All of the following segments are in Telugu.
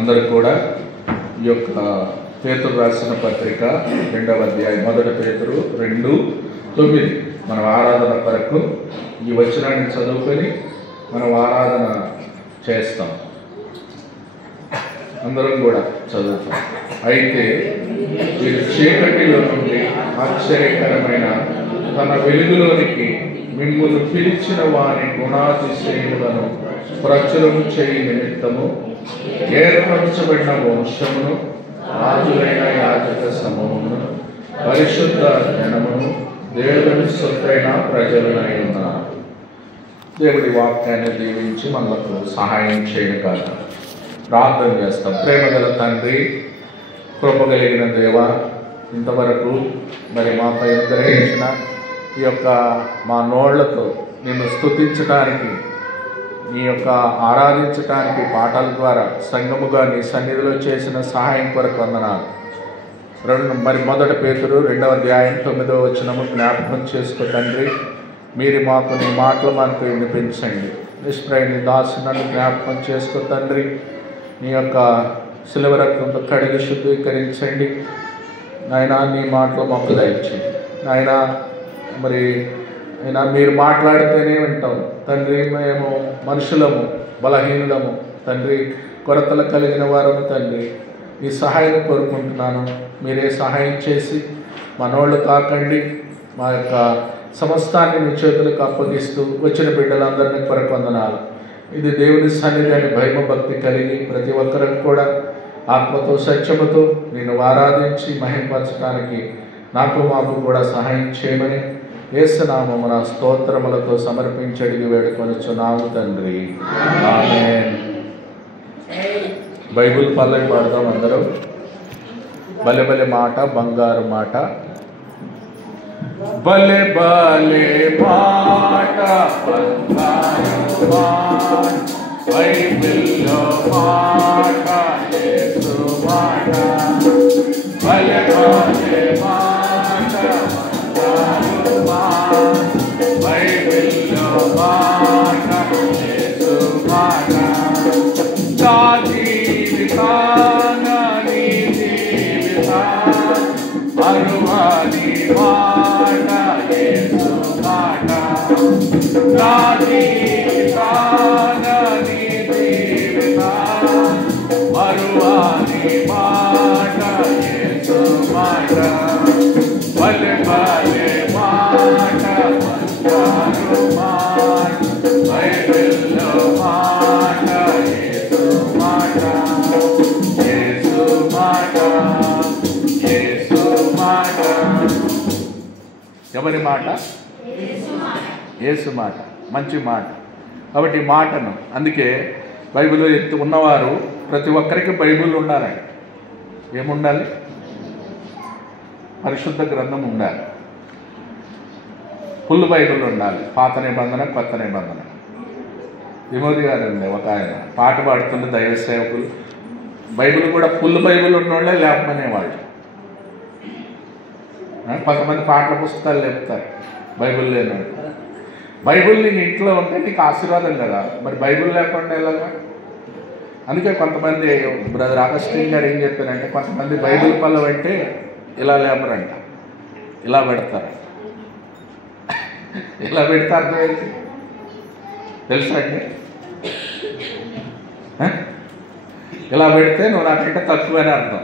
అందరికి కూడా ఈ యొక్క పేతురు రాసిన పత్రిక 2వ అధ్యాయం 1 పేతురు 2:9 మనం ఆరాధన కొరకు ఈ వచనాన్ని చదువుకొని మనం ఆరాధన చేస్తాం. అందరం కూడా చదువుతాం. అయితే మీరు చీకటిలో నుండి ఆశ్చర్యకరమైన తన వెలుగులోనికి మిమ్మల్ని పిలిచిన వారి గుణాతిశయములను ప్రచురం చేయ నిమిత్తము ఏర్పరచబడిన వంశమును, రాజులైన యాజక సమూహమును, పరిశుద్ధ జనమును, దేవుని సొత్తైన ప్రజలనై ఉన్నారు. దేవుడి వాక్యాన్ని దీవించి మనకు సహాయం చేయను కాక ప్రార్థన చేస్తాం. ప్రేమగల తండ్రి, కృప కలిగిన దేవ, ఇంతవరకు మరి మాపై అనుగ్రహించిన ఈ యొక్క మా నోళ్లతో నిన్ను స్తుతించడానికి, నీ యొక్క ఆరాధించడానికి పాటల ద్వారా సంఘముగా నీ సన్నిధిలో చేసిన సహాయం కొరకు వందనాలు. మరి 1 పేతురు 2వ అధ్యాయం 9వ వచనము జ్ఞాపకం చేసుకో తండ్రి. మీరు మాకు నీ మాటలు మనకు వినిపించండి. నిష్ప్రయ దాసునన్ను జ్ఞాపకం చేసుకో తండ్రి. నీ యొక్క శిలువ రక్తంతో కడిగి శుద్ధీకరించండి నాయనా. నీ మాటలు మాకు దయచేయండి నాయనా. మరి అయినా మీరు మాట్లాడితేనే వింటాం తండ్రి. మేము మనుషులము, బలహీనులము తండ్రి, కొరతలు కలిగిన వారము తండ్రి. ఈ సహాయం కోరుకుంటున్నాను. మీరే సహాయం చేసి మనోళ్ళు కాకండి. మా యొక్క సమస్తాన్ని మీ చేతులకు అప్పగిస్తూ వచ్చిన బిడ్డలందరినీ కొరకు వందనాలు. ఇది దేవుని సన్నిధి అని భయభక్తి కలిగి ప్రతి ఒక్కరికి కూడా ఆత్మతో సత్యముతో నిన్ను ఆరాధించి మహింపరచడానికి నాకు మాకు కూడా సహాయం చేయమని యేసు నామమున స్తోత్రములతో సమర్పించడిగి వేడుకొనుచున్నాము తండ్రి. ఆమేన్. బైబిల్ పల్లవి పాడదాం అందరూ. బలె బలె మాట బంగారు మాట, బలె బలె మాట బంగారు మాట, బైబిల్లో మాట యేసు మాట. బలె బలె మాట బంగారు మాట, బైబిల్లో మాట యేసు మాట. నా జీవితాన నీ జీవితాన అరువని మాట యేసు మాట. నా జీవితాన నీ జీవితాన అరువని మాట యేసు మాట. బలె బలె మాట బంగారు మాట, బైబిల్లో మాట యేసు మాట. యేసు మాట, యేసు మాట. ఎవరి మాట? యేసు మాట. మంచి మాట. కాబట్టి ఈ మాటను, అందుకే బైబిల్ ఉన్నవారు ప్రతి ఒక్కరికి బైబిల్ ఉండాలండి. ఏముండాలి? పరిశుద్ధ గ్రంథం ఉండాలి. ఫుల్ బైబిల్ ఉండాలి. పాత నిబంధన, కొత్త నిబంధన. విమోది గారు ఉంది ఒక ఆయన పాట పాడుతున్న దైవ సేవకులు, బైబిల్ కూడా ఫుల్ బైబిల్ ఉన్నోళ్ళే లేపమనేవాళ్ళు. కొంతమంది పాటల పుస్తకాలు లేపుతారు, బైబిల్ లేనివాళ్ళు. బైబిల్ నీకు ఇంట్లో ఉంటే నీకు ఆశీర్వాదం కదా, మరి బైబిల్ లేకుండా ఎలాగా? అందుకే కొంతమంది బ్రదర్ అగస్టిన్ గారు ఏం చెప్పారంటే, కొంతమంది బైబిల్ పల్లవి అంటే ఇలా లేపరంట, ఇలా పెడతారు. ఇలా పెడితే అర్థమైంది తెలుసా అండి? ఇలా పెడితే నువ్వు నాకంటే తక్కువని అర్థం.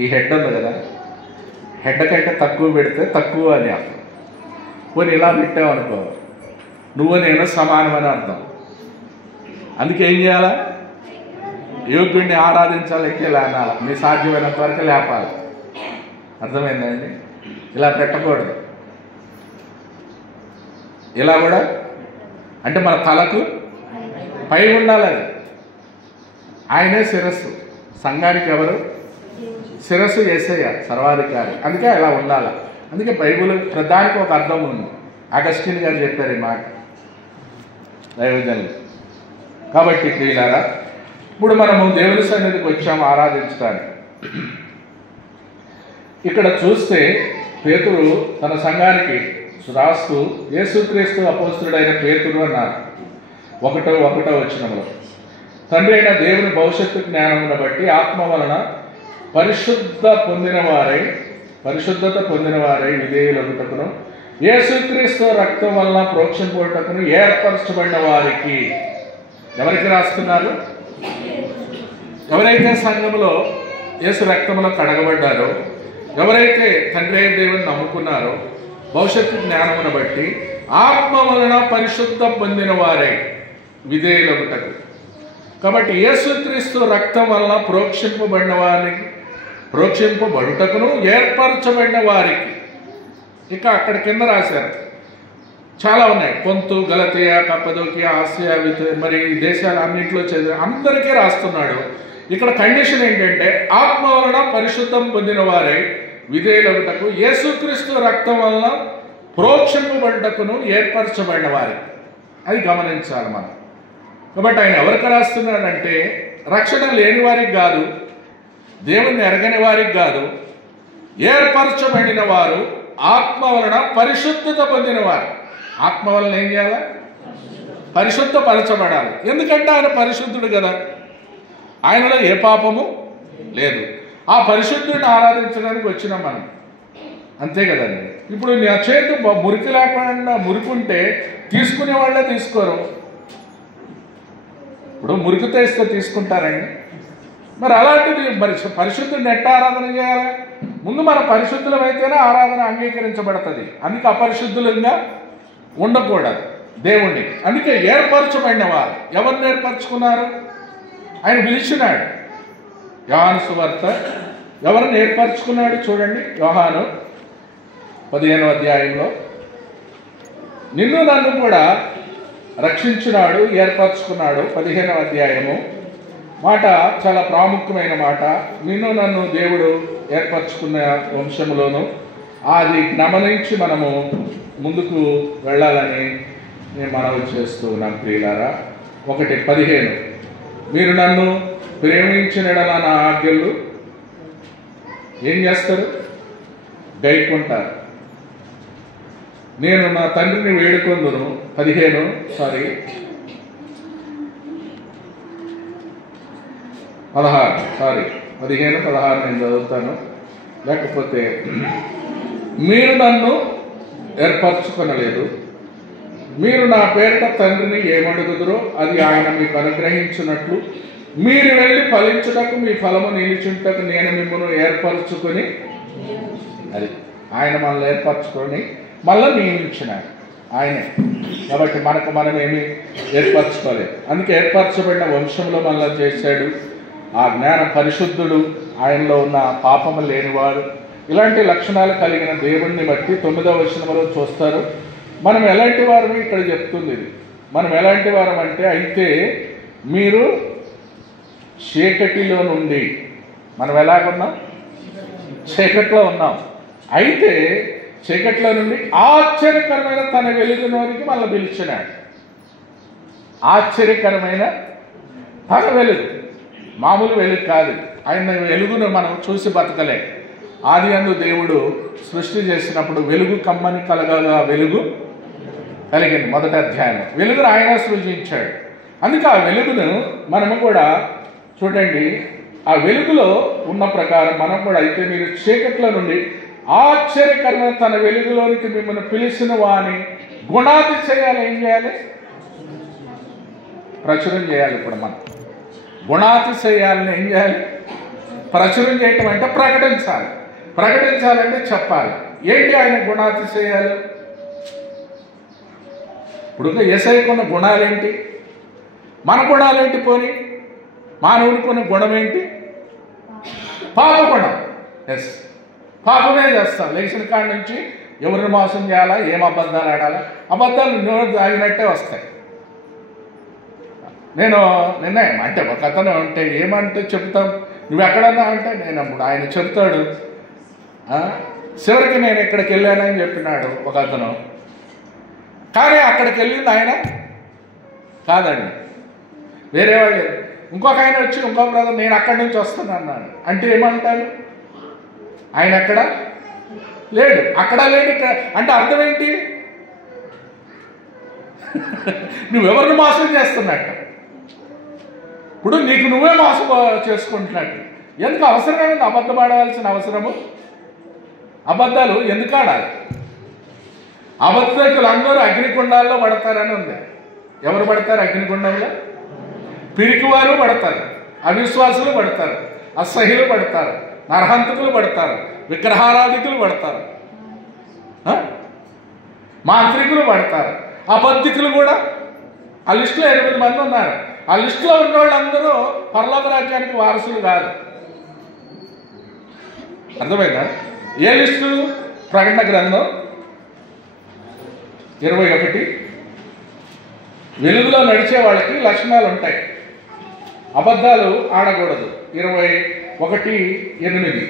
ఈ హెడ్ ఉంది కదా, హెడ్ కంటే తక్కువ పెడితే తక్కువ అని అర్థం. పోనీ ఇలా పెట్టావు అనుకో, నువ్వు నేను సమానమని అర్థం. అందుకే ఏం చేయాలా? యోగ్యుడిని ఆరాధించాలంటే లేనాలి, నీ సాధ్యమైనంత వరకు లేపాలి. అర్థమైందండి? ఇలా పెట్టకూడదు. ఇలా కూడా అంటే మన తలకు పై ఉండాలి. అది ఆయనే శిరస్సు. సంఘానికి ఎవరు? శిరస్సు యేసయ్య, సర్వాధికారి. అందుకే ఇలా ఉండాలి. అందుకే బైబిల్ ప్రధానికి ఒక అర్థం ఉంది. అగస్టిన్ గారు చెప్పారు ఈ మాట దైవజనులు. కాబట్టి ప్రియులారా, ఇప్పుడు మనము దేవుని సన్నిధికి వచ్చాము ఆరాధించడానికి. ఇక్కడ చూస్తే పేతురు తన సంఘానికి రాస్తూ యేసుక్రీస్తు అపోస్తుడైన పేతురు అన్నారు. 1వ వచనంలో తండ్రి అయిన దేవుని భవిష్యత్తు జ్ఞానమును బట్టి ఆత్మ వలన పరిశుద్ధత పొందిన వారై విధేయులగుటకును యేసుక్రీస్తు రక్తం వలన ప్రోక్షింపుటకును ఏర్పరచబడిన వారికి. ఎవరికి రాస్తున్నారు? ఎవరైతే సంఘములో యేసు రక్తంలో కడగబడ్డారో, ఎవరైతే తండ్రి అయిన దేవుని నమ్ముకున్నారో, భవిష్యత్తు జ్ఞానమును బట్టి ఆత్మ వలన పరిశుద్ధ పొందిన వారై విధేయులగుటకు. కాబట్టి యేసుక్రీస్తు రక్తం వలన ప్రోక్షింపబడుటకును ఏర్పరచబడిన వారికి. ఇక అక్కడ కింద రాశారు, చాలా ఉన్నాయి. పొంతు, గలతీయ, కప్పదోకియా, ఆసియా, మరి దేశాలు అన్నింటిలో చదివి అందరికీ రాస్తున్నాడు. ఇక్కడ కండిషన్ ఏంటంటే ఆత్మ వలన పరిశుద్ధం పొందిన వారై విధేయులగుటకు యేసుక్రీస్తు రక్తం వలన ప్రోక్షింపబడుటకును ఏర్పరచబడిన వారికి. అది గమనించాలి మనం. కాబట్టి ఆయన ఎవరికి రాస్తున్నాడంటే రక్షణ లేని వారికి కాదు, దేవుణ్ణి ఎరగని వారికి కాదు, ఏర్పరచబడిన వారు, ఆత్మ వలన పరిశుద్ధత పొందిన వారు. ఆత్మ వలన ఏం చేయాలి? పరిశుద్ధపరచబడాలి. ఎందుకంటే ఆయన పరిశుద్ధుడు కదా, ఆయనలో ఏ పాపము లేదు. ఆ పరిశుద్ధుడిని ఆరాధించడానికి వచ్చినాం మనం, అంతే కదండి. ఇప్పుడు నా చేతి మురికి లేకుండా మురికుంటే తీసుకునే వాళ్ళే తీసుకోరు. ఇప్పుడు మురికితో ఇస్తే తీసుకుంటారండి. మరి అలాంటిది మరి పరిశుద్ధుడిని ఎట్లా ఆరాధన చేయాలి? ముందు మన పరిశుద్ధులమైతేనే ఆరాధన అంగీకరించబడుతుంది. అందుకే అపరిశుద్ధులంగా ఉండకూడదు దేవుణ్ణి. అందుకే ఏర్పరచబడిన వారు. ఎవరిని ఏర్పరచుకున్నారు? ఆయన పిలిచినాడు. యోహాను సువార్త ఎవరిని ఏర్పరచుకున్నాడు చూడండి. యోహాను 15వ అధ్యాయంలో నిన్ను నన్ను కూడా రక్షించినాడు, ఏర్పరచుకున్నాడు. 15వ అధ్యాయము మాట చాలా ప్రాముఖ్యమైన మాట. నిన్ను నన్ను దేవుడు ఏర్పరచుకున్న వంశములోను అది గమనించి మనము ముందుకు వెళ్ళాలని నేను మనవి చేస్తూ ఉన్నాను ప్రియులారా. 1:15 మీరు నన్ను ప్రేమించిన నా ఆజ్ఞలు ఏం చేస్తారు? గైకుంటారు. నేను నా తండ్రిని వేడుకొందును. 15 16 నేను చదువుతాను. లేకపోతే మీరు నన్ను ఏర్పరచుకొనలేదు, మీరు నా పేరిట తండ్రిని ఏమడుగుదురో అది ఆయన మీకు అనుగ్రహించినట్లు మీరు వెళ్ళి ఫలించుటకు మీ ఫలము నిలిచుటకు నేను మిమ్మల్ని ఏర్పరచుకొని, అది ఆయన మనల్ని ఏర్పరచుకొని మళ్ళీ నియమించినాడు ఆయనే. కాబట్టి మనం ఏమీ ఏర్పరచుకోలేదు. అందుకే ఏర్పరచబడిన వంశంలో మనల్ని చేశాడు. ఆ జ్ఞాన పరిశుద్ధుడు, ఆయనలో ఉన్న పాపము లేనివాడు. ఇలాంటి లక్షణాలు కలిగిన దేవుణ్ణి బట్టి 9వ వచనంలో చూస్తారు. మనం ఎలాంటి వారని ఇక్కడ చెప్తుంది. ఇది మనం ఎలాంటి వారం అంటే, అయితే మీరు చీకటిలో నుండి, మనం ఎలాగున్నాం? చీకట్లో ఉన్నాం. అయితే చీకట్లో నుండి ఆశ్చర్యకరమైన తన వెలుగులోనికి మళ్ళీ పిలిచినాడు. ఆశ్చర్యకరమైన తన వెలుగు, మామూలు వెలుగు కాదు. ఆయన వెలుగును మనం చూసి బతకలే. ఆది యందు దేవుడు సృష్టి చేసినప్పుడు వెలుగు కమ్మని కలగగా వెలుగు కలిగింది. 1వ అధ్యాయం. వెలుగును ఆయన సృజించాడు. అందుకే ఆ వెలుగును మనము కూడా చూడండి, ఆ వెలుగులో ఉన్న ప్రకారం మనం కూడా, అయితే మీరు చీకట్లో నుండి ఆశ్చర్యకరమైన తన వెలుగులోనికి మిమ్మల్ని పిలిచిన వాని గుణాతిశయాలు ఏం చేయాలి? ప్రచురం చేయాలి. ఇప్పుడు మనం గుణాతిశయాలను ఏం చేయాలి? ప్రచురం చేయటం అంటే ప్రకటించాలి. ప్రకటించాలంటే చెప్పాలి. ఏంటి ఆయన గుణాతిశయాలు? ఇప్పుడు యేసయ్యకున్న గుణాలేంటి? మన గుణాలేంటి? పోనీ మానవుడికున్న గుణం ఏంటి? పాప గుణం. ఎస్, పాపమే చేస్తాం. లేచిన కాడి నుంచి ఎవరిని మోసం చేయాలా, ఏం అబద్ధాలు ఆడాలా, అబద్ధాలు నోరు ఆగినట్టే వస్తాయి. నేను నిన్నే అంటే ఒక అతను అంటే ఏమంటే చెప్తాం, నువ్వు ఎక్కడన్నా అంటే నేను అప్పుడు ఆయన చెప్తాడు, చివరికి నేను ఇక్కడికి వెళ్ళానని చెప్పినాడు ఒక అతను. కానీ అక్కడికి వెళ్ళింది ఆయన కాదండి, వేరే వాళ్ళు. ఇంకొక ఆయన వచ్చి ఇంకో బ్రదర్ నేను అక్కడి నుంచి వస్తాను అన్నాడు. అంటే ఏమంటాను? ఆయన ఎక్కడ లేడు, అక్కడ లేడు, ఇక్కడ అంటే అర్థం ఏంటి? నువ్వెవరిని మోసం చేస్తున్నట్ట. ఇప్పుడు నీకు నువ్వే మోసం చేసుకుంటున్నట్టు. ఎందుకు అవసరమైనది అబద్ధం ఆడవలసిన అవసరము? అబద్ధాలు ఎందుకు ఆడాలి? అబద్ధకులు అందరూ అగ్నిగుండాల్లో పడతారని ఉంది. ఎవరు పడతారు అగ్నిగుండంలో? పిరికివారు పడతారు, అవిశ్వాసులు పడతారు, అసహ్యులు పడతారు, నరహంతకులు పడతారు, విగ్రహారాధికులు పడతారు, మాంత్రికులు పడతారు, అబద్ధికులు కూడా. ఆ లిస్టులో 8 మంది ఉన్నారు. ఆ లిస్టులో ఉన్న వాళ్ళందరూ పరలోక రాజ్యానికి వారసులు కాదు. అర్థమైందా? ఏ లిస్టు? ప్రకటన గ్రంథం 21. వెలుగులో నడిచే వాళ్ళకి లక్షణాలు ఉంటాయి, అబద్ధాలు ఆడకూడదు. 21:8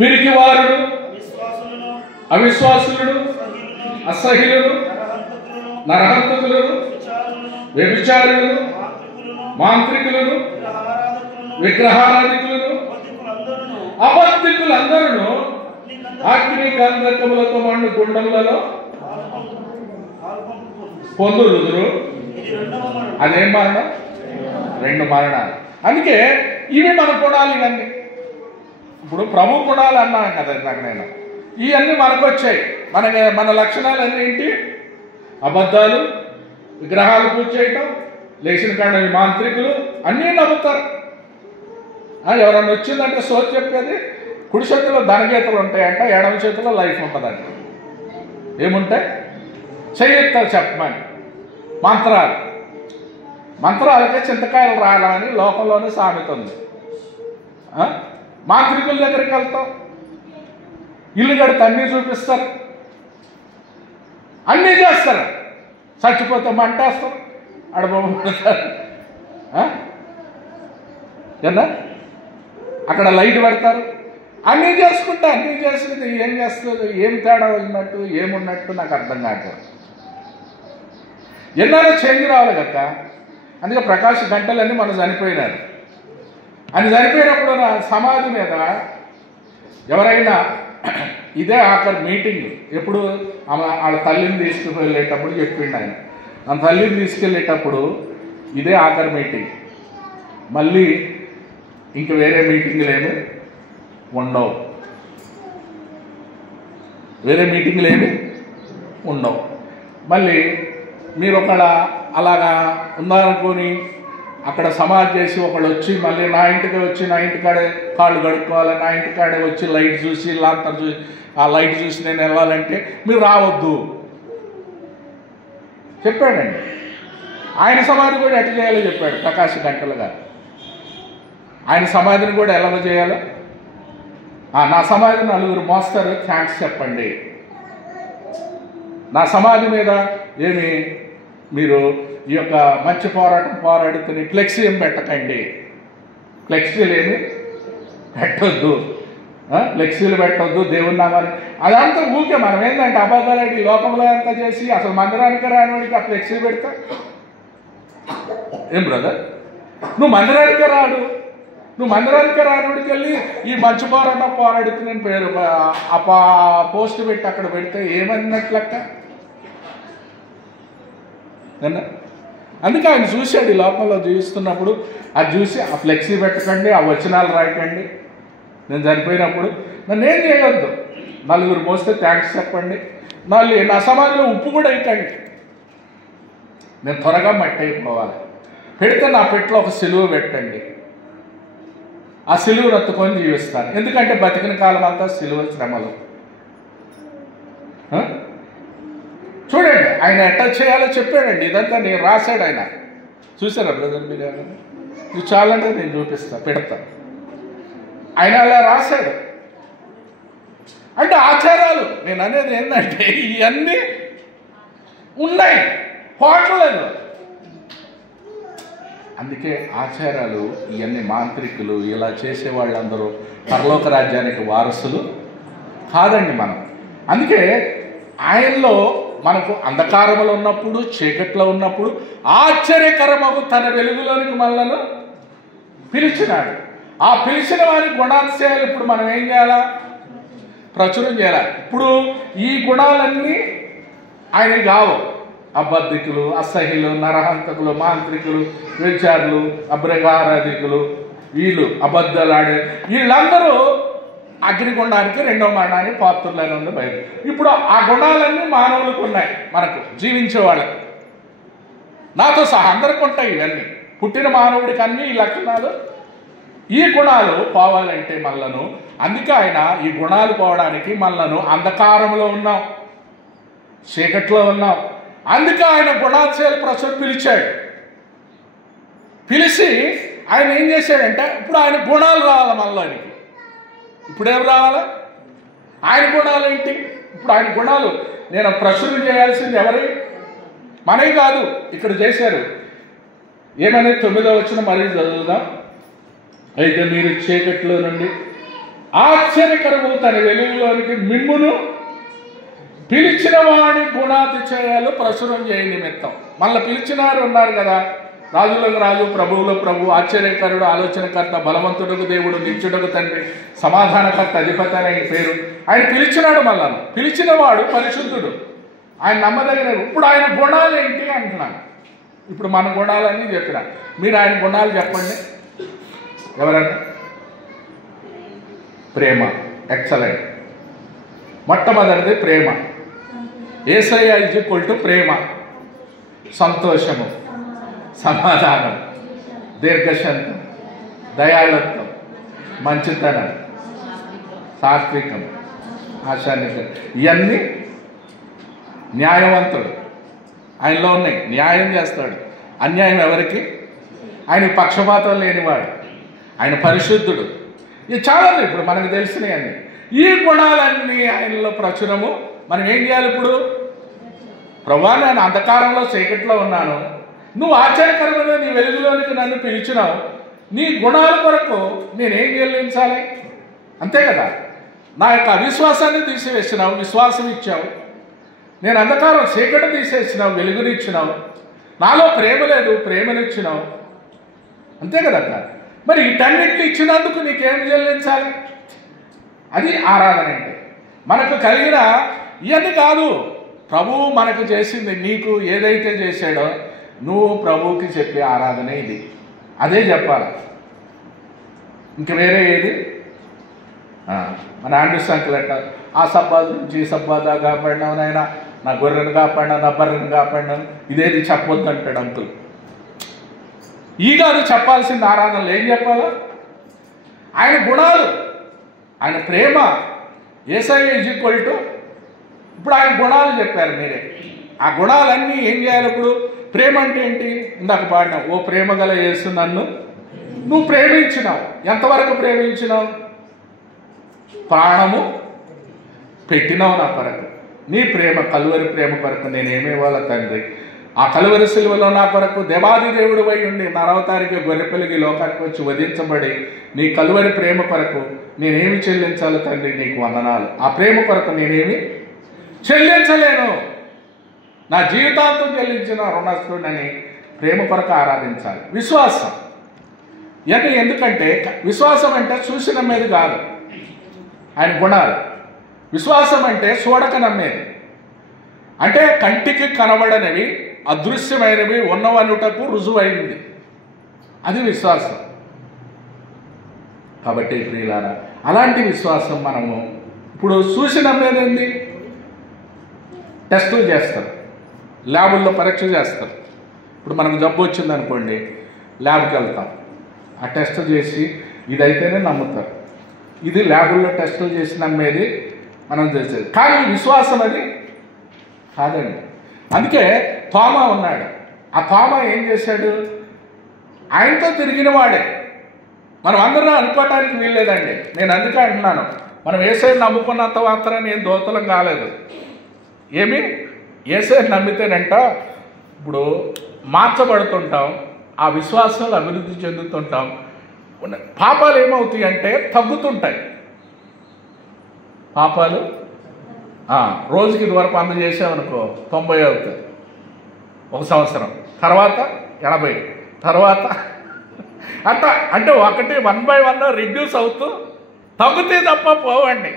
పిరికివారుడు, అవిశ్వాసులు, అసహ్యులు, నరహంతకులు, వ్యభిచారులు, మాంత్రికులు, విగ్రహారాధికులు, అబద్ధికులందరూ అగ్ని గంధకములతో మండు గుండములలో పొందుదురు. అదేం మరణం? 2 మరణాలు. అందుకే ఇవి మన గుణాలు. ఇవన్నీ ఇప్పుడు ప్రభు గుణాలు అన్నాను కదా ఇందాక నేను. ఇవన్నీ మనకు వచ్చాయి. మన లక్షణాలు అన్నీ ఏంటి? అబద్ధాలు, విగ్రహాలు పూజ చేయటం, లేచిన కాడ మాంత్రికులు అన్నీ నమ్ముతారు. ఎవరన్నా వచ్చిందంటే సోచి చెప్పేది, కుడి చేతిలో ధనగీతలు ఉంటాయంట, ఎడమ చేతిలో లైఫ్ ఉంటుందంట. ఏముంటాయి? చెయ్యెత్తారు చెప్పమని. మంత్రాలకే చింతకాయలు రాలని లోకంలోనే సామెత ఉంది. మాంత్రికుల దగ్గరికి వెళ్తాం, ఇల్లు కడితే అన్నీ చూపిస్తారు, అన్నీ చేస్తారు. చచ్చిపోతే మంటేస్తారు, అడబొమ్మ పెడతారు, కదా అక్కడ లైట్ పెడతారు, అన్నీ చేసుకుంటే అన్నీ చేసుకుంటే ఏం చేస్తుంది? ఏం తేడా ఉన్నట్టు, ఏమున్నట్టు నాకు అర్థం కావట్లేదు. ఎన్నారో చేంజ్ రావాలి కదా. అందుకే ప్రకాష్ గంటలన్నీ మనం చనిపోయినారు. అని చనిపోయినప్పుడు నా సమాధి మీద ఎవరైనా ఇదే ఆఖరి మీటింగ్ ఎప్పుడు వాళ్ళ తల్లిని తీసుకువెళ్ళేటప్పుడు చెప్పిండు ఆయన. నా తల్లిని తీసుకెళ్ళేటప్పుడు ఇదే ఆఖరి మీటింగ్, మళ్ళీ ఇంక వేరే మీటింగ్లు ఏమి ఉండవు, వేరే మీటింగ్లు ఏమి ఉండవు. మళ్ళీ మీరు ఒకళ్ళ అలాగా ఉన్నారనుకొని అక్కడ సమాధి చేసి ఒకళ్ళు వచ్చి మళ్ళీ నా ఇంటికి వచ్చి నా ఇంటికాడే కాళ్ళు కడుక్కోవాలి, నా ఇంటికాడే వచ్చి లైట్ చూసి లాంతర్ చూసి ఆ లైట్ చూసి నేను వెళ్ళాలంటే మీరు రావద్దు చెప్పాడండి. ఆయన సమాధి కూడా ఎట్లా చేయాలో చెప్పాడు ప్రకాష్ గంటలు గారు. ఆయన సమాధిని కూడా ఎలాగో చేయాలో, నా సమాధిని 9 మోస్తారు, థ్యాంక్స్ చెప్పండి. నా సమాధి మీద ఏమి మీరు ఈ యొక్క మంచి పోరాడుతుని ఫ్లెక్సీ ఏం పెట్టకండి, ఫ్లెక్సీలు ఏమి పెట్టొద్దు, ఫ్లెక్సీలు పెట్టొద్దు, దేవుని నామాన్ని. అదంతా ఊరికే మనం ఏంటంటే అబద్ధాలు ఈ లోకంలో అంతా చేసి అసలు మందిరానికి రానివాడికి ఆ ఫ్లెక్సీ పెడతా ఏం బ్రదర్? నువ్వు మందిరానికే రాడు, నువ్వు మందిరానికి రానుడికి వెళ్ళి ఈ మంచి పోరాడుతున్నాను పేరు పోస్ట్ పెట్టి అక్కడ పెడితే ఏమన్నట్లక్క? అందుకే ఆయన చూశాడు ఈ లోకంలో జీవిస్తున్నప్పుడు. అది చూసి ఆ ఫ్లెక్సీ పెట్టకండి, ఆ వచనాలు రాయకండి. నేను చనిపోయినప్పుడు నన్ను ఏం చేయొద్దు, 9 మోస్తే థ్యాంక్స్ చెప్పండి, నా సమాధిలో ఉప్పు కూడా వేయకండి, నేను త్వరగా మట్టి అయిపోవాలి. పెడితే నా పెట్టిలో ఒక సిలువ పెట్టండి, ఆ సిలువను ఎత్తుకొని జీవిస్తాను. ఎందుకంటే బతికిన కాలం అంతా సిలువ శ్రమలు. చూడండి ఆయన ఎట్లా చేయాలో చెప్పాడండి. ఇదంతా నేను రాశాడు ఆయన. చూసారా బ్రదర్ మీరు? నువ్వు చాలంటే నేను చూపిస్తా, పెడతా. ఆయన అలా రాశాడు. అంటే ఆచారాలు నేను అనేది ఏంటంటే ఇవన్నీ ఉన్నాయి, పోవట్లేదు. అందుకే ఆచారాలు ఇవన్నీ మాంత్రికులు ఇలా చేసే వాళ్ళందరూ పరలోక రాజ్యానికి వారసులు కాదండి మనం. అందుకే ఆయనలో మనకు అంధకారంలో ఉన్నప్పుడు, చీకట్లో ఉన్నప్పుడు ఆశ్చర్యకరమగు తన వెలుగులోనికి మనలను పిలిచినాడు. ఆ పిలిచిన వారి గుణాతిశయాలు ఇప్పుడు మనం ఏం చేయాలా? ప్రచురం చేయాలి. ఇప్పుడు ఈ గుణాలన్నీ ఆయన కావు, అబద్ధికులు, అసహ్యులు, నరహంతకులు, మాంత్రికులు, వ్యభిచారులు, అభ్రగారాధికులు, వీళ్ళు అబద్ధాలు ఆడే వీళ్ళందరూ అగ్నిగుండానికి రెండో మరణానికి పాత్రులని ఉంది బైబిల్. ఇప్పుడు ఆ గుణాలన్నీ మానవులకు ఉన్నాయి, మనకు జీవించే వాళ్ళకి, నాతో సహా అందరికి ఉంటాయి. ఇవన్నీ పుట్టిన మానవుడికి అన్నీ ఈ లక్షణాలు, ఈ గుణాలు పోవాలంటే మనలను, అందుకే ఆయన ఈ గుణాలు పోవడానికి మనలను అంధకారంలో ఉన్నాం, చీకట్లో ఉన్నాం, అందుకే ఆయన గుణాశయాల ప్రసన్న పిలిచాడు. పిలిచి ఆయన ఏం చేశాడంటే ఇప్పుడు ఆయన గుణాలు రావాలి మనలోనికి. ఇప్పుడేం రావాలా? ఆయన గుణాలు ఏంటి? ఇప్పుడు ఆయన గుణాలు నేను ప్రచురణ చేయాల్సింది ఎవరి? మనవి కాదు, ఇక్కడ చేశారు. ఏమని 9వ వచనం మళ్ళీ చదువుదాం. అయితే మీరు చీకట్లో నుండి ఆశ్చర్యకరము తన వెలుగులోనికి మిమ్మును పిలిచిన వాడి గుణాతిశయాలు ప్రచురం చేయ నిమిత్తం. మళ్ళీ పిలిచినారు ఉన్నారు కదా, రాజులకు రాజు, ప్రభువుల ప్రభు, ఆశ్చర్యకరుడు, ఆలోచనకర్త, బలవంతుడుకు దేవుడు, నిత్యుడుకు తండ్రి, సమాధానకర్త, అధిపతి అనే పేరు. ఆయన పిలిచినాడు. మళ్ళా పిలిచిన వాడు పరిశుద్ధుడు, ఆయన నమ్మదగినడు. ఇప్పుడు ఆయన గుణాలు ఏంటి అంటున్నాను. ఇప్పుడు మన గుణాలన్నీ చెప్పినా, మీరు ఆయన గుణాలు చెప్పండి. ఎవరన్నా? ప్రేమ, ఎక్సలెంట్. మొట్టమొదటిది ప్రేమ. యేసయ్య = ప్రేమ, సంతోషము, సమాధానం, దీర్ఘశాంతం, దయాళత్వం, మంచితనం, సాత్వికం, ఆశానికం, ఇవన్నీ న్యాయవంతుడు. ఆయనలో ఉన్నాయి. న్యాయం చేస్తాడు, అన్యాయం ఎవరికి? ఆయన పక్షపాతం లేనివాడు, ఆయన పరిశుద్ధుడు. ఇది చాలా ఇప్పుడు మనకు తెలిసినవన్నీ. ఈ గుణాలన్నీ ఆయనలో ప్రచురము. మనం ఏం చేయాలి ఇప్పుడు? ప్రభువా, నేను అంధకారంలో చీకట్లో ఉన్నాను, నువ్వు ఆశ్చర్యకరమైన నీ వెలుగులోనికి నన్ను పిలిచినావు, నీ గుణాల కొరకు నేనేం చెల్లించాలి? అంతే కదా. నా యొక్క అవిశ్వాసాన్ని తీసివేసినావు, విశ్వాసం ఇచ్చావు. నేను అంధకారం చీకటి తీసేసినావు, వెలుగునిచ్చినావు. నాలో ప్రేమ లేదు, ప్రేమనిచ్చినావు. అంతే కదా. మరి వీటన్నిటిని ఇచ్చినందుకు నీకేం చెల్లించాలి? అది ఆరాధన అంటే. మనకు కలిగిన ఇవన్నీ కాదు, ప్రభువు మనకు చేసింది. నీకు ఏదైతే చేశాడో నువ్వు ప్రభువుకి చెప్పే ఆరాధన ఇది, అదే చెప్పాలి. ఇంక వేరే ఏది? మన ఆండ్రూస్ అంకుల్ అంట, ఆ సబ్బాదు నుంచి ఈ సబ్బాదా కాపాడినావు నాయన, నా గొర్రెను కాపాడినావు, నా బర్రెను కాపాడినావు, ఇదేది చెప్పొద్దు అంటాడు అంకుల్. ఈ కాదు చెప్పాల్సింది ఆరాధనలు. ఏం చెప్పాలా? ఆయన గుణాలు, ఆయన ప్రేమ. యేసయ్య = ఇప్పుడు ఆయన గుణాలు చెప్పారు మీరే. ఆ గుణాలన్నీ ఏం చేయాలి ఇప్పుడు? ప్రేమ అంటే ఏంటి? ఇందాక పాడినావు, ఓ ప్రేమ గల యేసు నన్ను నువ్వు ప్రేమించినావు. ఎంతవరకు ప్రేమించినావు? ప్రాణము పెట్టినావు నా కొరకు. నీ ప్రేమ, కలువరి ప్రేమ కొరకు నేనేమివ్వాల తండ్రి? ఆ కలువరి సిలువలో నా కొరకు దేవాది దేవుడు అయి ఉండి నరవతారికి గొర్రెపిల్లకి లోకానికి వచ్చి వధించబడి నీ కలువరి ప్రేమ కొరకు నేనేమి చెల్లించాలి తండ్రి? నీకు వందనాలు. ఆ ప్రేమ కొరకు నేనేమి చెల్లించలేను, నా జీవితాంతం చెల్లించిన రుణస్థుడని ప్రేమ కొరకు ఆరాధించాలి. విశ్వాసం ఇవన్నీ ఎందుకంటే, విశ్వాసం అంటే చూసి నమ్మేది కాదు, ఆయన గుణాలు. విశ్వాసం అంటే చూడక నమ్మేది, అంటే కంటికి కనబడనివి, అదృశ్యమైనవి ఉన్నవనుటకు రుజువైంది, అది విశ్వాసం. కాబట్టి ప్రియులారా, అలాంటి విశ్వాసం మనము ఇప్పుడు చూసి నమ్మేదండి. టెస్టులు చేస్తారు, ల్యాబుల్లో పరీక్ష చేస్తారు. ఇప్పుడు మనకు జబ్బు వచ్చిందనుకోండి, ల్యాబ్కి వెళ్తాం, ఆ టెస్ట్ చేసి ఇదైతేనే నమ్ముతారు. ఇది ల్యాబుల్లో టెస్టులు చేసి నమ్మేది మనం చేసేది. కానీ విశ్వాసం అది కాదండి. అందుకే తోమా ఉన్నాడు. ఆ తోమా ఏం చేశాడు? ఆయనతో తిరిగిన వాడే. మనం అందరం అనుకోవటానికి వీల్లేదండి. నేను అందుకే అంటున్నాను, మనం యేసయ్యను నమ్ముకున్నంత మాత్రం నేను దోతలం కాలేదు. ఏమి? యేసయ్యను నమ్మితేనంట ఇప్పుడు మార్చబడుతుంటాం, ఆ విశ్వాసాలు అభివృద్ధి చెందుతుంటాం. పాపాలు ఏమవుతాయి అంటే తగ్గుతుంటాయి. పాపాలు రోజుకి ఇదివరకు 100 చేసామనుకో 90 అవుతుంది, 1 సంవత్సరం తర్వాత 80, తర్వాత అట్లా అంటే 1/1 రిడ్యూస్ అవుతూ తగ్గుతే తప్ప పోవండి.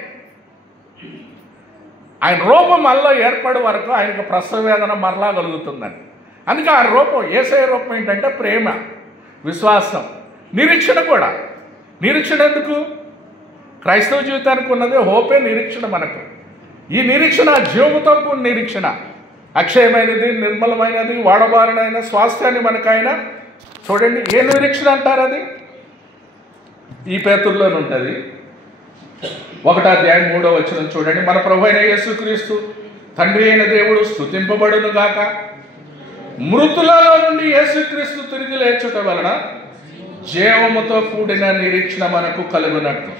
ఆయన రూపం మళ్ళీ ఏర్పడే వరకు ఆయనకు ప్రసవ వేదన మరలా కలుగుతుందని. అందుకే ఆ రూపం, యేసయ్య రూపం ఏంటంటే ప్రేమ, విశ్వాసం, నిరీక్షణ కూడా. నిరీక్షణ ఎందుకు? క్రైస్తవ జీవితానికి ఉన్నదే హోపే నిరీక్షణ మనకు. ఈ నిరీక్షణ జీవముతో కూడిన నిరీక్షణ, అక్షయమైనది, నిర్మలమైనది, వాడబారినైన స్వాస్థ్యాన్ని మనకైనా. చూడండి, ఏ నిరీక్షణ అంటారు? అది ఈ పేతుల్లోనే ఉంటుంది. 1వ అధ్యాయం 3వ వచనం చూడండి. మన ప్రభు అయిన యేసుక్రీస్తు తండ్రి అయిన దేవుడు స్తుతింపబడును గాక. మృతులలో నుండి యేసుక్రీస్తు తిరిగి లేచుట వలన జీవముతో కూడిన నిరీక్షణ మనకు కలుగునట్లు.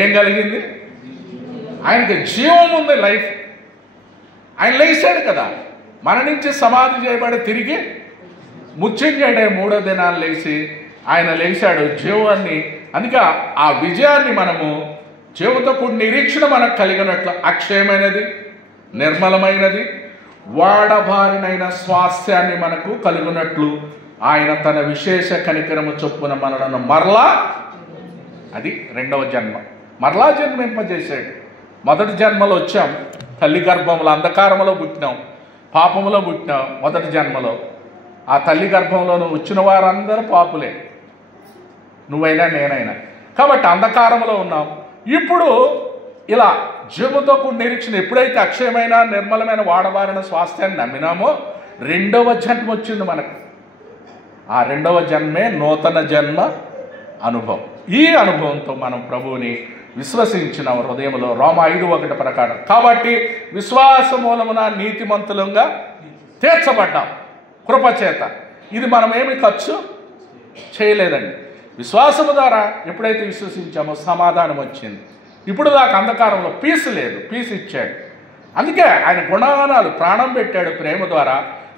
ఏం కలిగింది? ఆయనకి జీవం ఉంది, లైఫ్. ఆయన లేచాడు కదా, మరణించి సమాధి చేయబడి తిరిగి ముచ్చింజడే 3వ దినాలు లేచి ఆయన లేచాడు జీవాన్ని. అందుకే ఆ విజయాన్ని మనము జీవంతో కూడిన నిరీక్షణ మనకు కలిగినట్లు అక్షయమైనది, నిర్మలమైనది, వాడబారినైన స్వాస్థ్యాన్ని మనకు కలుగునట్లు ఆయన తన విశేష కనికరము చొప్పున మనలను మరలా, అది 2వ జన్మ, మరలా జన్మింపజేశాడు. మొదటి జన్మలో వచ్చాం, తల్లి గర్భంలో అంధకారంలో పుట్టినాం, పాపంలో పుట్టినాం. మొదటి జన్మలో ఆ తల్లి గర్భంలో వచ్చిన వారందరూ పాపులే, నువ్వైనా నేనైనా. కాబట్టి అంధకారంలో ఉన్నాం. ఇప్పుడు ఇలా జీవముతో కూడిన నిరీక్షణ ఎప్పుడైతే అక్షయమైన, నిర్మలమైన, వాడబారిన స్వాస్థ్యాన్ని నమ్మినామో 2వ జన్మ వచ్చింది మనకు. ఆ 2వ జన్మే నూతన జన్మ అనుభవం. ఈ అనుభవంతో మనం ప్రభువుని విశ్వసించిన హృదయంలో రోమా 5:1 ప్రకారం కాబట్టి విశ్వాస మూలమున నీతిమంతులంగా తీర్చబడ్డాం కృపచేత. ఇది మనం ఏమి ఖర్చు చేయలేదండి. విశ్వాసము ద్వారా ఎప్పుడైతే విశ్వసించామో సమాధానం వచ్చింది. ఇప్పుడు దాకా అంధకారంలో పీస్ లేదు, పీస్ ఇచ్చాడు. అందుకే ఆయన గుణగానాలు ప్రాణం పెట్టాడు ప్రేమ ద్వారా.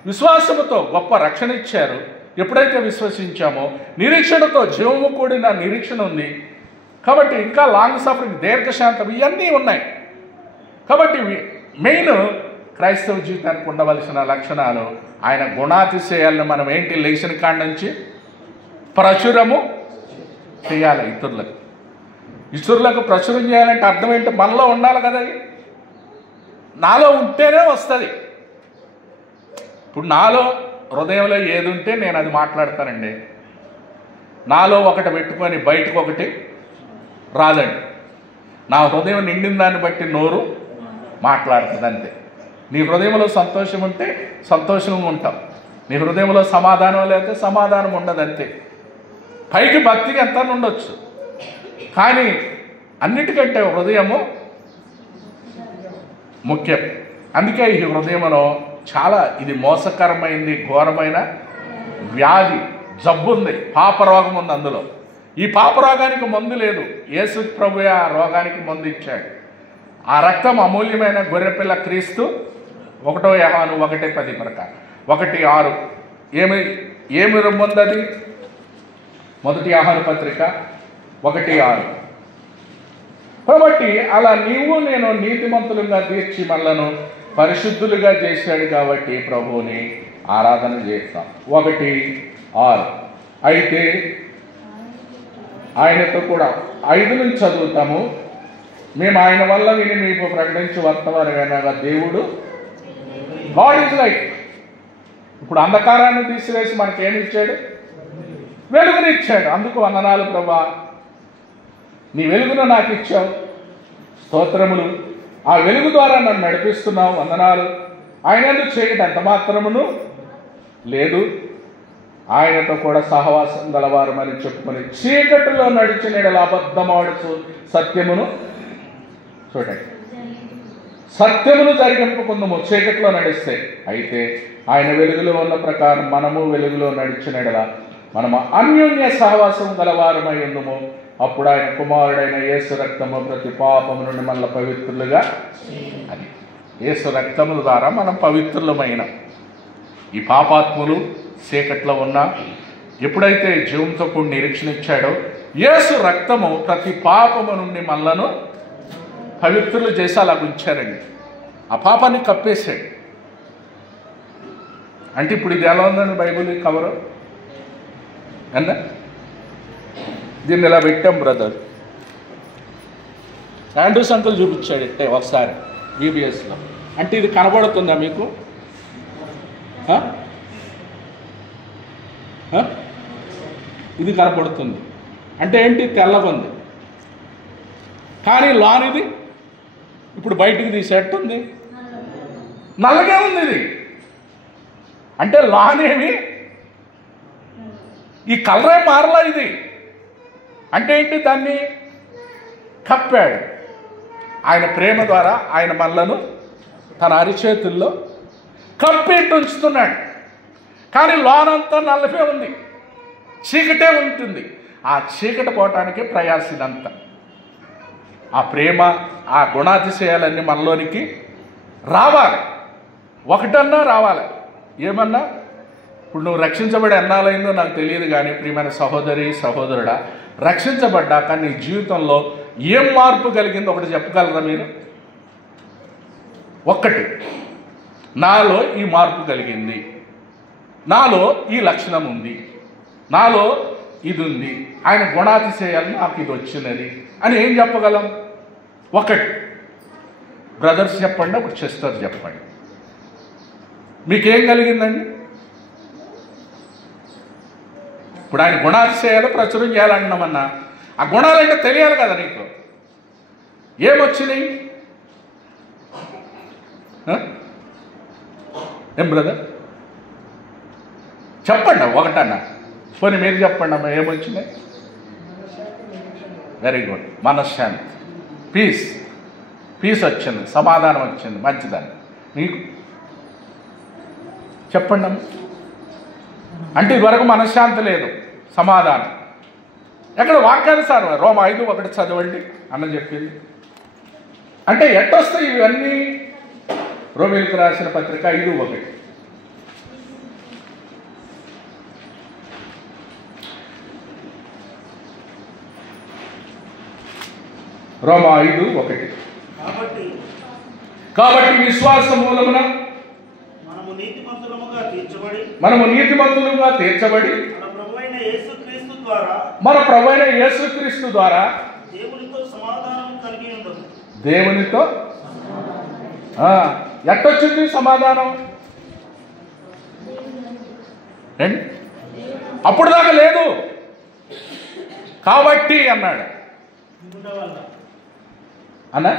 విశ్వాసముతో గొప్ప రక్షణ ఇచ్చారు. ఎప్పుడైతే విశ్వసించామో నిరీక్షణతో జీవము కూడిన నిరీక్షణ ఉంది. కాబట్టి ఇంకా లాంగ్ సఫరింగ్, దీర్ఘశాంతం, ఇవన్నీ ఉన్నాయి. కాబట్టి మెయిన్ క్రైస్తవ జీవితానికి ఉండవలసిన లక్షణాలు ఆయన గుణాతిశయాలను మనం ఏంటి లేచిన కాడ నుంచి ప్రచురము చేయాలి. ఇతరులకు ప్రచురం చేయాలంటే అర్థం ఏంటి? మనలో ఉండాలి కదా. నాలో ఉంటేనే వస్తుంది. ఇప్పుడు నాలో హృదయంలో ఏది ఉంటే నేను అది మాట్లాడతానండి. నాలో ఒకటి పెట్టుకొని బయటకు ఒకటి రాదండి. నా హృదయం నిండిన దాన్ని బట్టి నోరు మాట్లాడుతుంది అంతే. నీ హృదయంలో సంతోషం ఉంటే సంతోషంగా ఉంటాం, నీ హృదయంలో సమాధానం లేకపోతే సమాధానం ఉండదు అంతే. పైకి భక్తికి ఎంత ఉండొచ్చు, కానీ అన్నిటికంటే హృదయము ముఖ్యం. అందుకే ఈ హృదయంలో చాలా ఇది మోసకరమైంది, ఘోరమైన వ్యాధి, జబ్బు ఉంది, పాపరోగం ఉంది. అందులో ఈ పాపరోగానికి మందు లేదు. యేసు ప్రభువే ఆ రోగానికి మందు ఇచ్చాడు. ఆ రక్తం అమూల్యమైన గొర్రెపిల్ల క్రీస్తు. 1వ యోహాను 1:10 ప్రకారం 1:6 ఏమి రొమ్ముందది? 1 యోహాను పత్రిక 1:6. కాబట్టి అలా నీవు నేను నీతిమంతులుగా తీర్చి మనలను పరిశుద్ధులుగా చేశాడు కాబట్టి ప్రభువుని ఆరాధన చేస్తాం. 1:6. అయితే ఆయనతో కూడా 5 నుంచి చదువుతాము. మేము ఆయన వల్ల విని మీకు ప్రకటించి వర్తమానమేనగా దేవుడు గాడ్ ఈజ్ లైట్. ఇప్పుడు అంధకారాన్ని తీసివేసి మనకేమి ఇచ్చాడు? వెలుగునిచ్చాడు. అందుకు వందనాలు ప్రభా, నీ వెలుగును నాకు ఇచ్చావు, స్తోత్రములు. ఆ వెలుగు ద్వారా నన్ను నడిపిస్తున్నావు, వందనాలు. ఆయన చేయడం ఎంత మాత్రమును లేదు. ఆయనతో కూడా సహవాసం గలవారమని చెప్పుకొని చీకటిలో నడిచిన అబద్ధమాడుచు సత్యమును చూడండి, సత్యమును జరిగింపుకుందాము చీకటిలో నడిస్తే. అయితే ఆయన వెలుగులో ఉన్న ప్రకారం మనము వెలుగులో నడిచినడలా మనము అన్యోన్య సహవాసం గలవారమై ఉందము. అప్పుడు ఆయన కుమారుడైన యేసు రక్తము ప్రతి పాపము నుండి మళ్ళీ పవిత్రులుగా, అది యేసు రక్తముల ద్వారా మనం పవిత్రులమైన ఈ పాపాత్ములు చీకట్లో ఉన్న ఎప్పుడైతే జీవంతో కూడిన నిరీక్షణ ఇచ్చాడో యేసు రక్తము ప్రతి పాపము నుండి మనలను పవిత్రులు చేసి అలా ఉంచారండి. ఆ పాపాన్ని కప్పేశాడు. అంటే ఇప్పుడు ఇది ఎలా ఉందండి బైబిల్ కవరు అన్న? దీన్ని ఇలా పెట్టాం బ్రదర్. ఆండ్రూస్ అంకుల్ చూపించాడు ఇట్టే ఒకసారి. VBSలో. అంటే ఇది కనబడుతుందా మీకు? ఇది కనబడుతుంది. అంటే ఏంటి? తెల్లగుంది. కానీ లోనిది ఇప్పుడు బయటికి తీసేట్టుంది, నల్లగే ఉంది ఇది. అంటే లోనేమి ఈ కలరే మారలా ఇది. అంటే ఏంటి? దాన్ని కప్పాడు. ఆయన ప్రేమ ద్వారా ఆయన మనలను తన అరిచేతుల్లో కప్పెట్టి ఉంచుతున్నాడు. కానీ లోనంతా నల్లపే ఉంది, చీకటే ఉంటుంది. ఆ చీకటి పోవటానికి ప్రయాస ఇదంతా. ఆ ప్రేమ, ఆ గుణాతిశయాలన్నీ మనలోనికి రావాలి. ఒకటన్నా రావాలి. ఏమన్నా? ఇప్పుడు నువ్వు రక్షించబడి ఎన్నాళ్ళైందో నాకు తెలియదు, కానీ ప్రియమైన సహోదరి సహోదరుడా, రక్షించబడ్డాక నీ జీవితంలో ఏం మార్పు కలిగిందో ఒకటి చెప్పగలరా మీరు? ఒక్కటి, నాలో ఈ మార్పు కలిగింది, నాలో ఈ లక్షణం ఉంది, నాలో ఇది ఉంది, ఆయన గుణాతిశయాలు నాకు ఇది వచ్చినది అని ఏం చెప్పగలం? ఒకటి. బ్రదర్స్ చెప్పండి, అప్పుడు సిస్టర్స్ చెప్పండి. మీకేం కలిగిందండి? ఇప్పుడు ఆయన గుణాతిశయాలు ప్రచురం చేయాలంటున్నామన్నా, ఆ గుణాలంటే తెలియాలి కదా నీకు. ఏమొచ్చినాయి? ఏం బ్రదర్ చెప్పండి ఒకటన్నా. పోనీ మీరు చెప్పండి అమ్మా, ఏమొచ్చినాయి? Very good. మనశ్శాంతి, పీస్ వచ్చింది, సమాధానం వచ్చింది, మంచిదని. మీకు చెప్పండి అమ్మ. అంటే ఇదివరకు మనశ్శాంతి లేదు, సమాధానం. ఎక్కడ వాక్యానుసారం రోమా 5:1 చదవండి అన్న చెప్పింది. అంటే ఎట్టొస్తాయి ఇవన్నీ? రోమీయులకు రాసిన పత్రిక 5:1. రోమా 5:1. కాబట్టి విశ్వాస మూలమున మనము నీతిమంతులుగా తీర్చబడి మన ప్రభువైన యేసుక్రీస్తు ద్వారా దేవునితో ఎట్టొచ్చింది సమాధానం? అప్పుడు దాకా లేదు. కాబట్టి అన్నాడు అన్నా,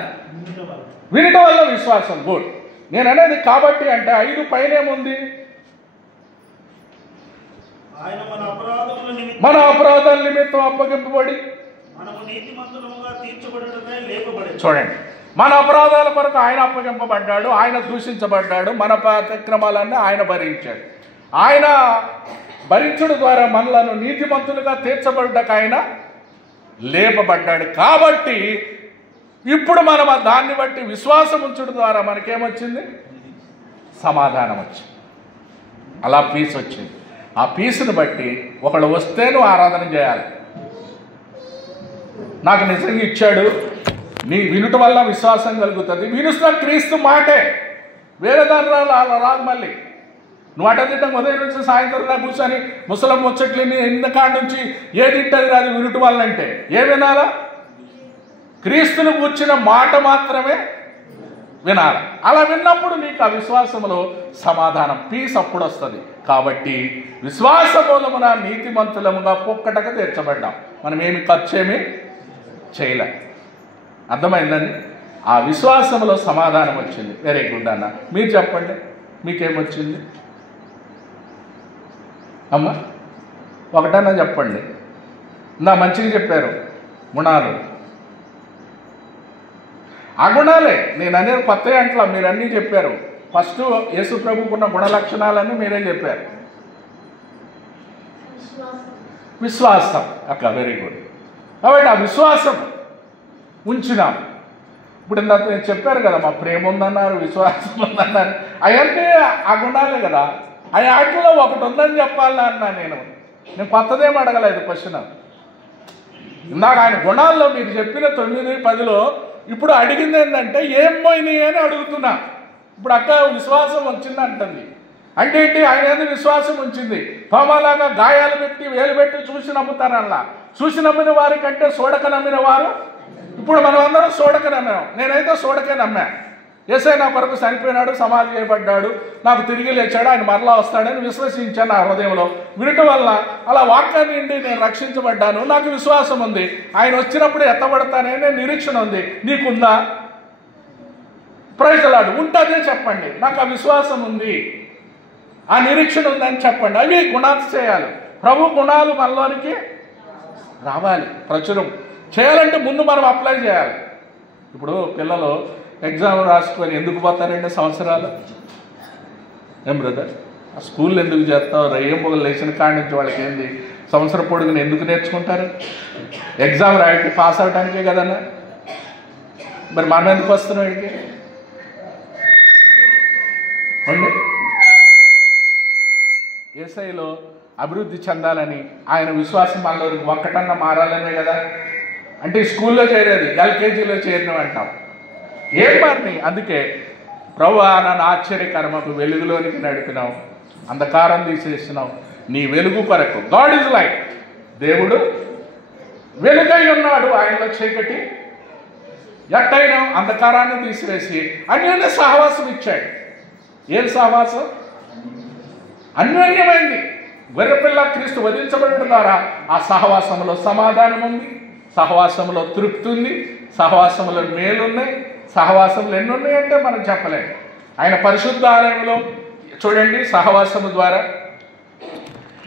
వినటం వల్ల విశ్వాసం. గుడ్. నేను అనేది కాబట్టి అంటే 5 పైనేముంది? మన అపరాధాల నిమిత్తం అప్పగింపబడి చూడండి, మన అపరాధాల కొరకు ఆయన అప్పగింపబడ్డాడు, ఆయన దూషించబడ్డాడు, మన అతిక్రమాలన్నీ ఆయన భరించాడు. ఆయన భరించడం ద్వారా మనలను నీతిమంతులుగా తీర్చబడ్డాక ఆయన లేపబడ్డాడు. కాబట్టి ఇప్పుడు మనం దాన్ని బట్టి విశ్వాసం ఉంచడం ద్వారా మనకేమొచ్చింది? సమాధానం వచ్చింది. అలా పీస్ వచ్చింది. ఆ పీస్ని బట్టి ఒకళ్ళు వస్తే నువ్వు ఆరాధన చేయాలి. నాకు నిజంగా ఇచ్చాడు, నీ వినుట వల్ల విశ్వాసం కలుగుతుంది. వినుస్తున్న క్రీస్తు మాటే, వేరే దాని రాదు. మళ్ళీ నువ్వు అటదిట్టం ఉదయం నుంచి సాయంత్రం కూర్చొని ముసలం ముచ్చట్లని ఎన్నకాడ నుంచి ఏది తింటది కాదు. వినుట వల్ల అంటే ఏ వినాలా? క్రీస్తును కూర్చిన మాట మాత్రమే వినాలి. అలా విన్నప్పుడు నీకు ఆ విశ్వాసంలో సమాధానం, పీస్ అప్పుడు వస్తుంది. కాబట్టి విశ్వాస మూలమున నీతిమంతులముగా పొక్కటక తీర్చబడ్డాం. మనం ఏమి ఖర్చేమీ చేయలే. అర్థమైందండి? ఆ విశ్వాసంలో సమాధానం వచ్చింది. వెరీ గుడ్ అన్న. మీరు చెప్పండి, మీకేమొచ్చింది అమ్మ? ఒకటన్నా చెప్పండి. నా మంచిగా చెప్పారు గుణాలు. ఆ గుణాలే నేను అనేది కొత్త అంట్లా, మీరు అన్నీ చెప్పారు. ఫస్ట్ యేసు ప్రభుకున్న గుణ లక్షణాలన్నీ మీరే చెప్పారు. విశ్వాసం అక్క, వెరీ గుడ్. కాబట్టి ఆ విశ్వాసం ఉంచినాం. ఇప్పుడు ఇంత చెప్పారు కదా, మా ప్రేమ ఉందన్నారు, విశ్వాసం ఉందన్నారు. అవన్నీ ఆ గుణాలే కదా. ఆ ఆటలో ఒకటి ఉందని చెప్పాలని అన్నా నేను కొత్తదేం అడగలేదు క్వశ్చన్. ఇందాక ఆయన గుణాల్లో మీరు చెప్పిన 9, 10లో ఇప్పుడు అడిగింది ఏంటంటే ఏం పోయినాయి అని అడుగుతున్నా. ఇప్పుడు అక్క విశ్వాసం వచ్చింది అంటుంది. అంటే ఏంటి? ఆయన ఎందుకు విశ్వాసం ఉంచింది? తోమలాగా గాయాలు పెట్టి వేలు పెట్టి చూసి నమ్ముతారల్లా. చూసి నమ్మిన వారి కంటే చూడక నమ్మిన వారు. ఇప్పుడు మనం అందరం చూడక నమ్మాం. నేనైతే చూడకే నమ్మా. యేసయ్య నా కొరకు చనిపోయినాడు, సమాధి చేయబడ్డాడు, నాకు తిరిగి లేచాడు, ఆయన మరలా వస్తాడని విశ్వసించాను నా హృదయంలో. వినటం వల్ల అలా వాక్యాన్ని నుండి నేను రక్షించబడ్డాను, నాకు విశ్వాసం ఉంది. ఆయన వచ్చినప్పుడు ఎత్తబడతాననే నిరీక్షణ ఉంది. నీకుందా? Praise the lord. ఉంటుందే చెప్పండి. నాకు ఆ విశ్వాసం ఉంది, ఆ నిరీక్షణ ఉందని చెప్పండి. అవి గుణాతిశయాలు. ప్రభు గుణాలు మనలోనికి రావాలి, ప్రచురం చేయాలంటే ముందు మనం అప్లై చేయాలి. ఇప్పుడు పిల్లలు ఎగ్జామ్ రాసుకొని ఎందుకు పోతారండి సంవత్సరాలు? ఏం బ్రదర్, ఆ స్కూల్లో ఎందుకు చేస్తావు? రేయం పొగలు లేచిన కాడి నుంచి వాళ్ళకి ఏంది సంవత్సరం పొడుగుని ఎందుకు నేర్చుకుంటారు? ఎగ్జామ్ రాయడానికి, పాస్ అవడానికే కదన్నా. మరి మనం ఎందుకు వస్తున్నాం ఇక్కడికి అండి? యేసయ్యలో అభివృద్ధి చెందాలని, ఆయన విశ్వాసం మనలో ఒక్కటన్నా మారాలనే కదా. అంటే స్కూల్లో చేరేది, ఎల్కేజీలో చేరినవి అంటాం. ఏం మారినాయి? అందుకే ప్రభువా నన్ను ఆశ్చర్యకరమకు వెలుగులోనికి నడిపినావు, అంధకారం తీసేసినావు నీ వెలుగు కొరకు. God is light. దేవుడు వెలుగై ఉన్నాడు, ఆయనలో చీకటి ఎట్టయినా అంధకారాన్ని తీసివేసి అన్యోన్య సహవాసం ఇచ్చాడు. ఏం సహవాసం? అన్యోన్యమైంది. గొర్రెపిల్ల క్రీస్తు వధించబడిన ద్వారా ఆ సహవాసంలో సమాధానం ఉంది, సహవాసంలో తృప్తి ఉంది, సహవాసంలో మేలున్నాయి. సహవాసంలో ఎన్ని ఉన్నాయంటే మనం చెప్పలేము. ఆయన పరిశుద్ధ ఆలయంలో చూడండి, సహవాసము ద్వారా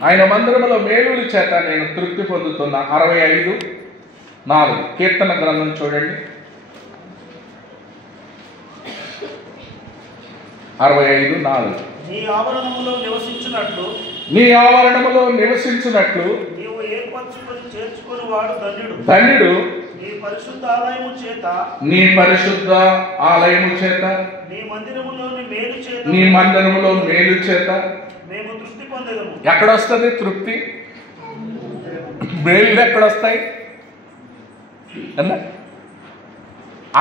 ఆయన మందిరములో మేలుల చేత నేను తృప్తి పొందుతున్నా. 65:4 కీర్తన గ్రంథం చూడండి. 65:4 నీ ఆవరణములో నివసించినట్లు నీవు ఏర్పరచుకొని చేర్చుకొని వాడు ధన్యుడు. నీ పరిశుద్ధ ఆలయము చేత నీ మందిరములో మేలు చేత మేము తృప్తి పొందెదము. ఎక్కడొస్తుంది తృప్తి? మేలు ఎక్కడొస్తాయి?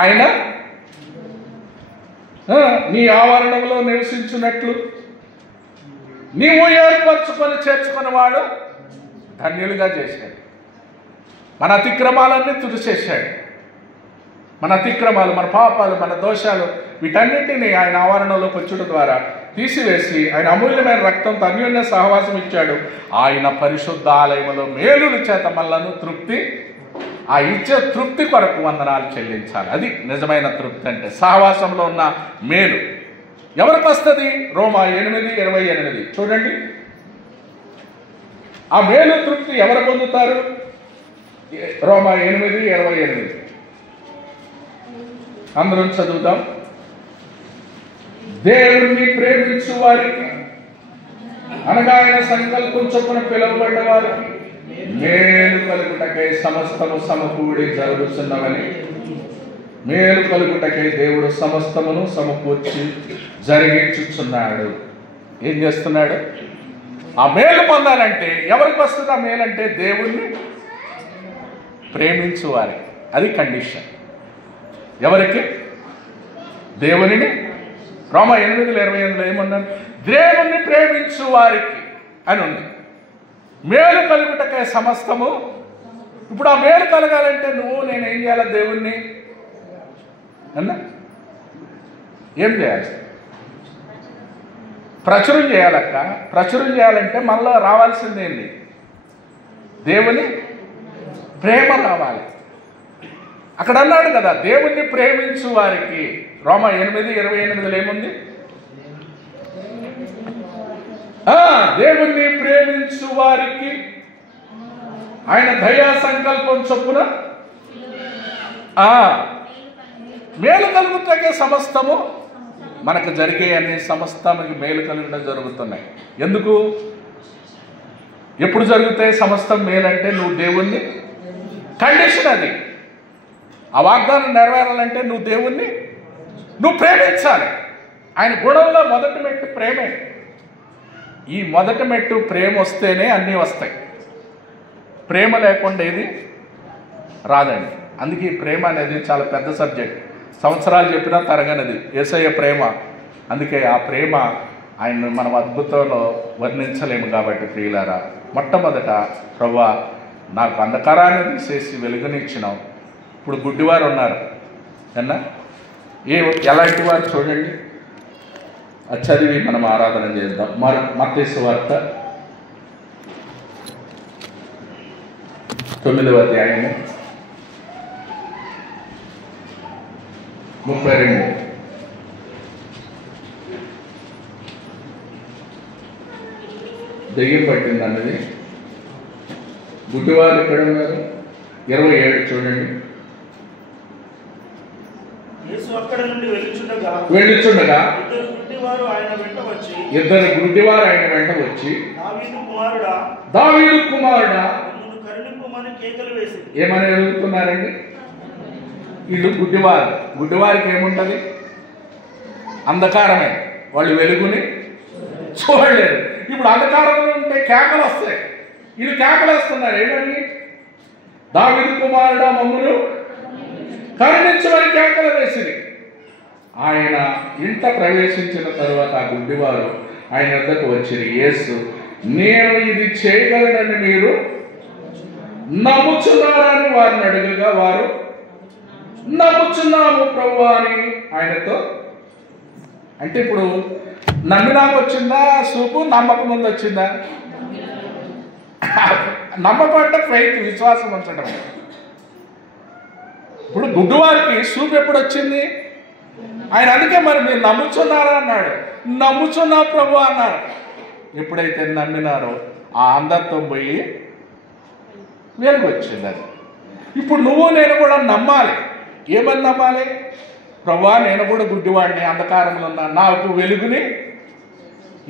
ఆయన నీ ఆవరణంలో నివసించినట్లు నీవు ఏర్పరచుకొని చేర్చుకున్న వాడు ధన్యులుగా చేశాడు. మన అతిక్రమాలన్నీ తుడిచేశాడు. మన అతిక్రమాలు, మన పాపాలు, మన దోషాలు వీటన్నిటినీ ఆయన ఆవరణలోకి వచ్చుట ద్వారా తీసివేసి ఆయన అమూల్యమైన రక్తంతో అన్యోన్య సహవాసం ఇచ్చాడు. ఆయన పరిశుద్ధ ఆలయంలో మేలుల చేత మనలను తృప్తి, ఆ ఇచ్చే తృప్తి కొరకు వందనాలు చెల్లించాలి. అది నిజమైన తృప్తి అంటే, సహవాసంలో ఉన్న మేలు. ఎవరికి వస్తుంది? రోమా 8:28 చూడండి. ఆ మేలు తృప్తి ఎవరు పొందుతారు? రోమా 8:28 అందరం చదువుతాం. దేవుణ్ణి ప్రేమించు వారికి, అనగా ఆయన సంకల్పం చొప్పున పిలువబడ్డ వారికి మేలు కలుగుటకై సమస్తము సమకూడి జరుగుతున్నవని. మేలు కలుగుటకై దేవుడు సమస్తమును సమకూర్చి జరిగించుచున్నాడు. ఏం చేస్తున్నాడు? ఆ మేలు పొందాలంటే ఎవరికి వస్తుంది? ఆ మేలు అంటే దేవుణ్ణి ప్రేమించు వారికి. అది కండిషన్. ఎవరికి? దేవునిని. రోమా 8:28 ఏమన్నాడు? దేవుణ్ణి ప్రేమించు వారికి అని ఉంది. మేలు కలుగుటకే సమస్తము. ఇప్పుడు ఆ మేలు కలగాలంటే నేనేం చేయాలి? దేవుణ్ణి అన్నా ఏం చేయాలి? ప్రచురం చేయాలక్క. ప్రచురం చేయాలంటే మనలో రావాల్సింది ఏంటి? దేవుని ప్రేమ రావాలి. అక్కడ అన్నాడు కదా, దేవుణ్ణి ప్రేమించు వారికి. రోమా 8:28 ఏముంది? దేవుణ్ణి ప్రేమించు వారికి ఆయన దయా సంకల్పం చొప్పున మేలు కలుగుతాకే సమస్తము మనకు జరిగే అన్ని సమస్తానికి మేలు కలుగుతా జరుగుతున్నాయి. ఎందుకు? ఎప్పుడు జరుగుతాయి సమస్తం మేలంటే? నువ్వు దేవుణ్ణి, కండిషన్ అది. ఆ వాగ్దానం నెరవేరాలంటే నువ్వు దేవుణ్ణి ప్రేమించాలి. ఆయన గుణంలో మొదటి మెట్టు ప్రేమే. ఈ మొదటి మెట్టు ప్రేమ వస్తేనే అన్నీ వస్తాయి. ప్రేమ లేకుండా ఏది రాదండి. అందుకే ఈ ప్రేమ అనేది చాలా పెద్ద సబ్జెక్ట్. సంవత్సరాలు చెప్పినా తరగనిది యేసయ్య ప్రేమ. అందుకే ఆ ప్రేమ ఆయన మనం అద్భుతంలో వర్ణించలేము. కాబట్టి ప్రియులారా, మొట్టమొదట ప్రభువా నాకు అంధకారాన్ని తీసేసి వెలుగునిచ్చినావు. ఇప్పుడు గుడ్డివారు ఉన్నారు అన్నా, ఎలాంటి వారు చూడండి, అది చదివి మనం ఆరాధన చేద్దాం. మత్తయి సువార్త 9వ అధ్యాయము 32. దెయ్యం పట్టింది అన్నది. గుడ్డివారు ఎక్కడ ఉన్నారు? 27 చూడండి. యేసు అక్కడ నుండి వెళ్ళుచుండగా ఇద్దరు గుడ్డివారు ఆయన వెంట వచ్చి దావీదు కుమారుడా మమ్మను కరుణింపుమని కేకలు వేసి ఏమని అడుగుతున్నారండి? వీళ్ళు గుడ్డివారికి ఏముంటది? అంధకారమే, వాళ్ళు వెలుగుని చూడలేరు. ఇప్పుడు అంధకారంలో ఉంటే కేకలు వస్తాయి, వీళ్ళు కేకలు వస్తున్నారు. ఏమని? దావీదు కుమారుడా మమ్మను కరుణించమని కేకలు వేసింది. ఆయన ఇంట ప్రవేశించిన తరువాత ఆ గుడ్డివారు ఆయన వద్దకు వచ్చింది. యేసు, నేను ఇది చేయగలనని మీరు నమ్ముచున్నారని వారిని అడుగగా వారు నమ్ముచున్నాము ప్రభువా అని ఆయనతో. అంటే ఇప్పుడు నమ్మినాక వచ్చిందా సూపు, నమ్మకం ముందు వచ్చిందా? నమ్మకం అంటే ఫెయిత్, విశ్వాసం ఉంచడం. ఇప్పుడు గుడ్డివారికి సూపు ఎప్పుడు వచ్చింది? ఆయన అందుకే మరి మీరు నమ్ముచున్నారా అన్నాడు. నమ్ముచున్నా ప్రభు అన్నారు. ఎప్పుడైతే నమ్మినారో ఆ అంధత్వం పోయి వెలుగు వచ్చింది. అది ఇప్పుడు నువ్వు నేను కూడా నమ్మాలి. ఏమని నమ్మాలి? ప్రభువా, నేను కూడా గుడ్డివాడిని, అంధకారంలో ఉన్నా, నాకు వెలుగుని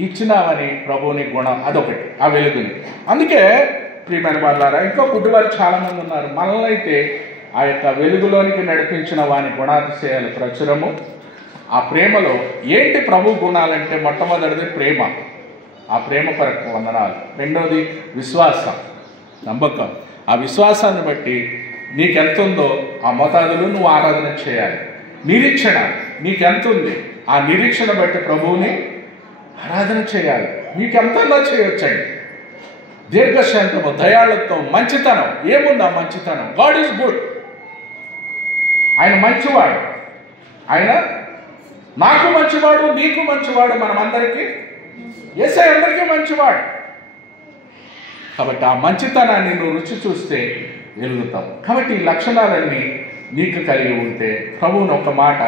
ఇచ్చినావని ప్రభువుని గుణం. అదొకటి, ఆ వెలుగుని. అందుకే ప్రియమైన వాళ్ళారా, ఇంకా గుడ్డివారు చాలామంది ఉన్నారు. మనల్ని అయితే ఆ యొక్క వెలుగులోనికి నడిపించిన వాని గుణాతిశయాలు ప్రచురము. ఆ ప్రేమలో ఏంటి ప్రభు గుణాలంటే మొట్టమొదటిది ప్రేమ. ఆ ప్రేమ కొరకు వందనాలు. రెండవది విశ్వాసం, నమ్మకం. ఆ విశ్వాసాన్ని బట్టి నీకెంతుందో ఆ మోతాదులో నువ్వు ఆరాధన చేయాలి. నిరీక్షణ నీకెంత ఉంది, ఆ నిరీక్షణ బట్టి ప్రభువుని ఆరాధన చేయాలి. నీకెంతలో చేయొచ్చండి. దీర్ఘశాంతము, దయాళుత్వం, మంచితనం. ఏముంది ఆ మంచితనం? God is good. ఆయన మంచివాడు. ఆయన నాకు మంచివాడు, నీకు మంచివాడు, మనమందరికీ, యేసయ్య అందరికీ మంచివాడు. కాబట్టి ఆ మంచితనాన్ని నువ్వు రుచి చూస్తే వెలుగుతాం. కాబట్టి ఈ లక్షణాలన్నీ నీకు కలిగి ఉంటే ప్రభువుని ఒక మాట